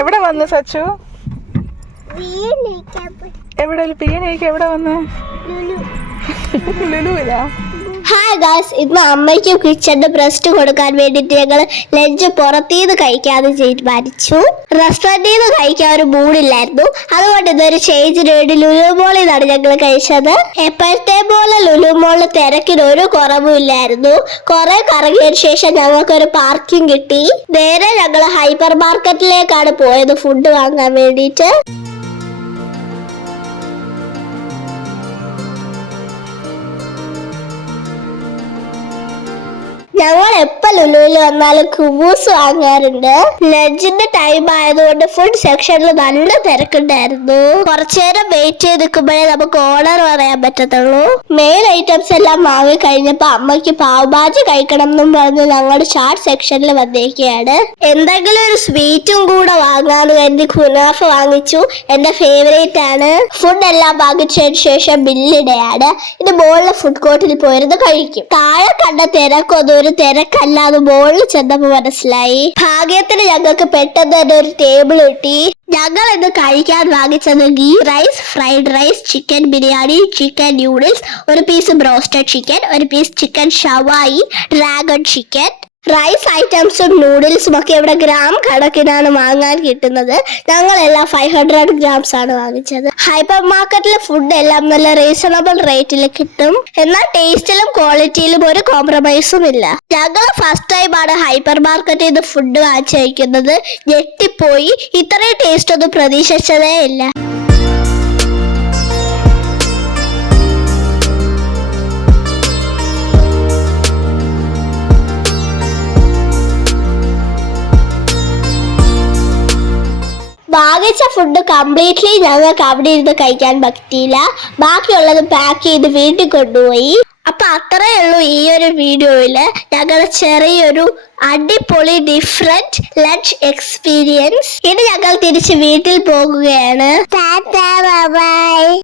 എവിടെ വന്നു സച്ചു? എവിടെ ബിരിയാണി കഴിക്കാൻ എവിടെ വന്ന്? ലുലുവിലാ? ഹായ് ഗായ്സ്, ഇന്ന് അമ്മയ്ക്കും കിച്ചന്റെ ബ്രസ്റ്റ് കൊടുക്കാൻ വേണ്ടിട്ട് ഞങ്ങൾ ലഞ്ച് പുറത്തീന്ന് കഴിക്കാതെ തീരുമാനിച്ചു. റെസ്റ്റോറന്റിൽ നിന്ന് കഴിക്കാൻ ഒരു മൂഡില്ലായിരുന്നു. അതുകൊണ്ട് ഇതൊരു ചേഞ്ചിന് വേണ്ടി ലുലു മോളിൽ നിന്നാണ് ഞങ്ങൾ കഴിച്ചത്. എപ്പോഴത്തെ പോലെ ലുലു മോളിൽ തിരക്കിന് ഒരു കുറവും ഇല്ലായിരുന്നു. കുറെ കറങ്ങിയതിനു ശേഷം ഞങ്ങൾക്കൊരു പാർക്കിംഗ് കിട്ടി. നേരെ ഞങ്ങൾ ഹൈപ്പർ മാർക്കറ്റിലേക്കാണ് പോയത് ഫുഡ് വാങ്ങാൻ വേണ്ടിയിട്ട്. ഞങ്ങൾ എപ്പോ ലുലുവിൽ വന്നാലും കുബൂസ് വാങ്ങാറുണ്ട്. ലഞ്ചിന്റെ ടൈം ആയതുകൊണ്ട് ഫുഡ് സെക്ഷനിൽ നല്ല തിരക്കുണ്ടായിരുന്നു. കുറച്ചുനേരം വെയിറ്റ് ചെയ്ത് നിൽക്കുമ്പോഴേ നമുക്ക് ഓർഡർ പറയാൻ പറ്റത്തുള്ളൂ. മെയിൻ ഐറ്റംസ് എല്ലാം വാങ്ങി കഴിഞ്ഞപ്പോ അമ്മയ്ക്ക് പാവ്ഭാജി കഴിക്കണം എന്നും പറഞ്ഞ് ഞങ്ങളുടെ ചാട്ട് സെക്ഷനിൽ വന്നേക്കുകയാണ്. എന്തെങ്കിലും ഒരു സ്വീറ്റും കൂടെ വാങ്ങാന്ന് കരുതി കുനാഫ വാങ്ങിച്ചു. എന്റെ ഫേവറേറ്റ് ആണ്. ഫുഡ് എല്ലാം വാങ്ങിച്ചതിന് ശേഷം ബില്ലിടെയാണ്. ഇത് മുകളിലെ ഫുഡ് കോർട്ടിൽ പോയിരുന്ന് കഴിക്കും. താഴെ കണ്ട തിരക്കൊന്നും ഒരു തിരക്കല്ലാതെ മുകളിൽ ചെന്നപ്പോ മനസ്സിലായി. ഭാഗ്യത്തിന് ഞങ്ങൾക്ക് പെട്ടെന്ന് തന്നെ ഒരു ടേബിൾ കിട്ടി. ഞങ്ങൾ ഇന്ന് കഴിക്കാൻ വാങ്ങിച്ചത് ghee rice, fried rice, chicken biryani, chicken noodles, ഒരു പീസ് ബ്രോസ്റ്റഡ് ചിക്കൻ, ഒരു പീസ് ചിക്കൻ ഷവായി, ഡ്രാഗൺ ചിക്കൻ. റൈസ് ഐറ്റംസും നൂഡിൽസും ഒക്കെ ഇവിടെ ഗ്രാം കണക്കിനാണ് വാങ്ങാൻ കിട്ടുന്നത്. ഞങ്ങളെല്ലാം 500 ഗ്രാംസ് ആണ് വാങ്ങിച്ചത്. ഹൈപ്പർ മാർക്കറ്റിലെ ഫുഡ് എല്ലാം നല്ല റീസണബിൾ റേറ്റിൽ കിട്ടും. എന്നാൽ ടേസ്റ്റിലും ക്വാളിറ്റിയിലും ഒരു കോംപ്രമൈസും ഇല്ല. ഞങ്ങൾ ഫസ്റ്റ് ടൈമാണ് ഹൈപ്പർ മാർക്കറ്റിൽ നിന്ന് ഫുഡ് വാങ്ങിച്ചു കഴിക്കുന്നത്. ഞെട്ടിപ്പോയി. ഇത്രയും ടേസ്റ്റ് ഒന്നും പ്രതീക്ഷിച്ചതേ ഇല്ല. വാങ്ങിച്ച ഫുഡ് കംപ്ലീറ്റ്ലി ഞങ്ങൾക്ക് അവിടെ ഇരുന്ന് കഴിക്കാൻ പറ്റിയില്ല. ബാക്കിയുള്ളത് പാക്ക് ചെയ്ത് വീട്ടിൽ കൊണ്ടുപോയി. അപ്പൊ അത്രയേ ഉള്ളൂ ഈ ഒരു വീഡിയോയില് ഞങ്ങളുടെ ചെറിയൊരു അടിപൊളി ഡിഫറെന്റ് ലഞ്ച് എക്സ്പീരിയൻസ്. ഇനി ഞങ്ങൾ തിരിച്ച് വീട്ടിൽ പോകുകയാണ്.